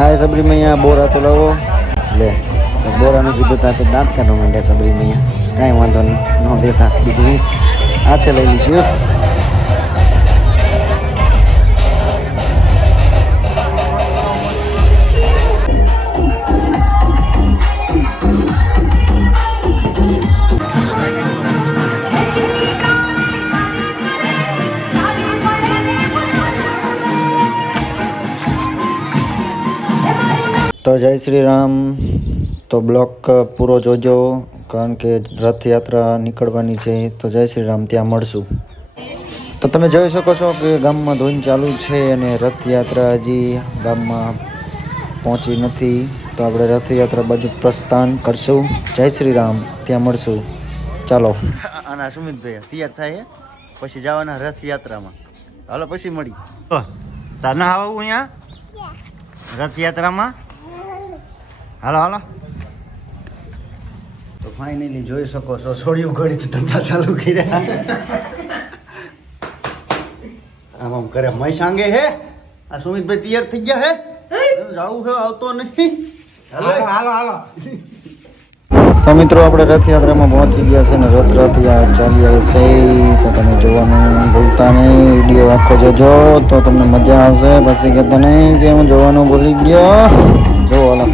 હા સબરી મૈયા બોરા તો લાવો લે બોરાનું કીધું તા તો દાંત કાઢવા માંડ્યા સબરી મૈયા. કાંઈ વાંધો નહીં ન દેતા બીજું હાથે લઈ લઈશું. તો જય શ્રી રામ. તો બ્લોક પૂરો જોજો કારણ કે રથયાત્રા નીકળવાની છે. તો જય શ્રી રામ, ત્યાં મળશું. તો તમે જોઈ શકો છો કે ગામમાં ધૂન ચાલુ છે અને રથયાત્રા હજી ગામમાં પહોંચી નથી. તો આપણે રથયાત્રા બાજુ પ્રસ્થાન કરશું. જય શ્રી રામ, ત્યાં મળશું. ચાલો. આના સુમિતભાઈ તૈયાર થાય પછી જવાના રથયાત્રામાં. હાલો પછી મળી. તારના આવું અહીંયા રથયાત્રામાં. હાલો હાલો. તો ફાઇનલી જોઈ શકો છો છોડ્યું ઘડી જ ધંધા ચાલુ કર્યા. આમ આમ કરે મહેસાંગે હે. આ સુમિતભાઈ તૈયાર થઈ ગયા હે. જાવું છે આવતો નહીં. હાલો હાલો હાલો. તો મિત્રો આપણે રથયાત્રામાં પહોંચી ગયા છે ને રથયાત્રા ચાલી આવે છે. તો તમે જોવાનું ભૂલતા નહીં, વિડીયો આખો જોજો તો તમને મજા આવશે. પછી કહેતા નહીં કે હું જોવાનું ભૂલી ગયો. જો હાલો.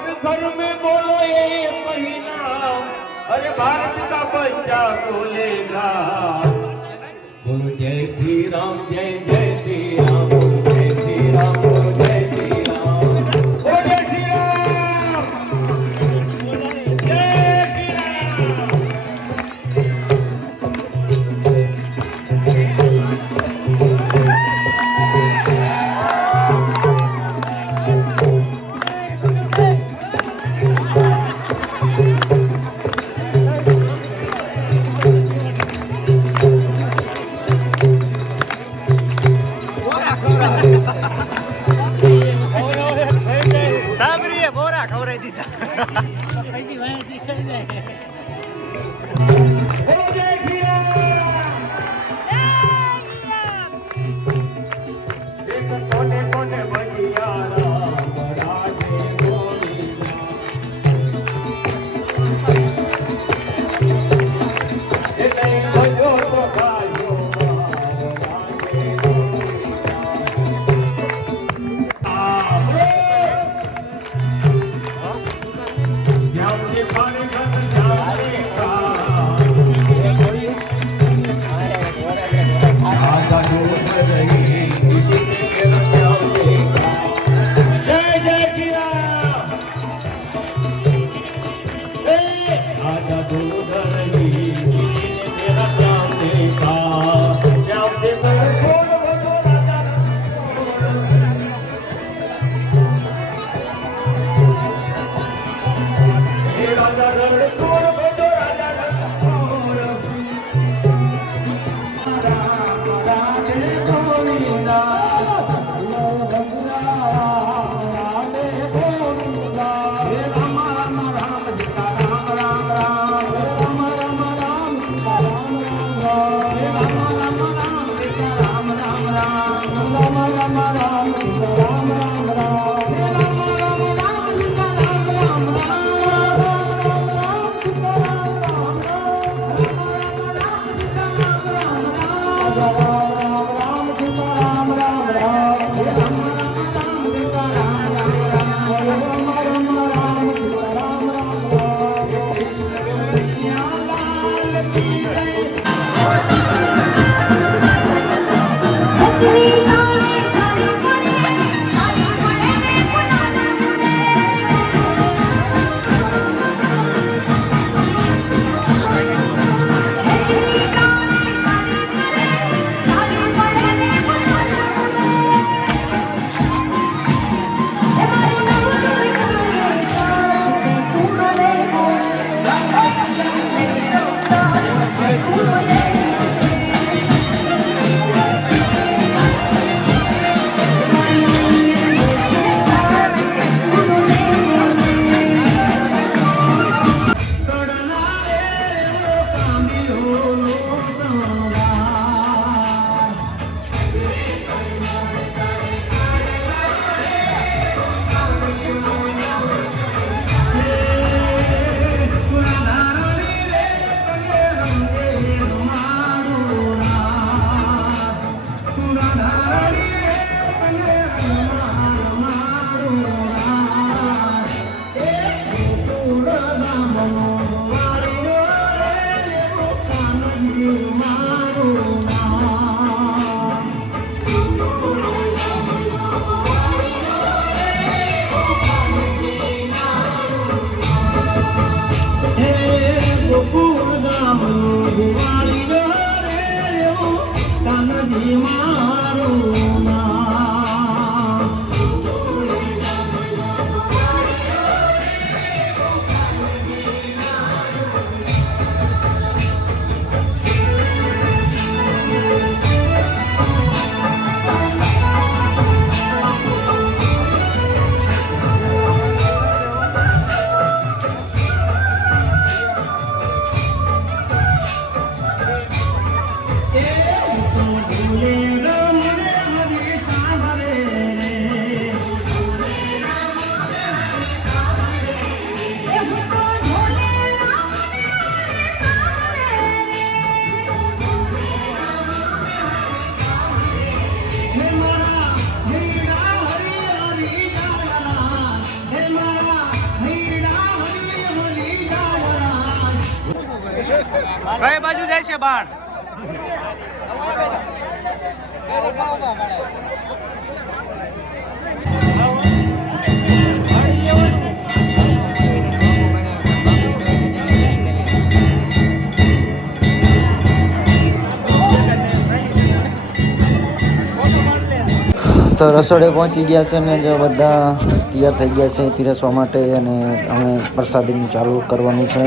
घर घर में बोलो ये महीना, अरे भारत का बच्चा बोलेगा, बोलो जय श्री राम, जय जय श्री राम, बोलो जय श्री राम, बोलो जय श्री राम, बोलो जय श्री राम, जय श्री राम। સાબરીએ બોરા ખવડાવી દીધા कोने कोने बजिया राम राधे बोली नहीं बजो तो गायो राधे बोली जाओ पानी घर जाए કઈ બાજુ જાય છે બાણ? તો રસોડે પહોંચી ગયા છે ને જો બધા તૈયાર થઈ ગયા છે પીરસવા માટે અને અમે પ્રસાદીનું ચાલુ કરવાનું છે.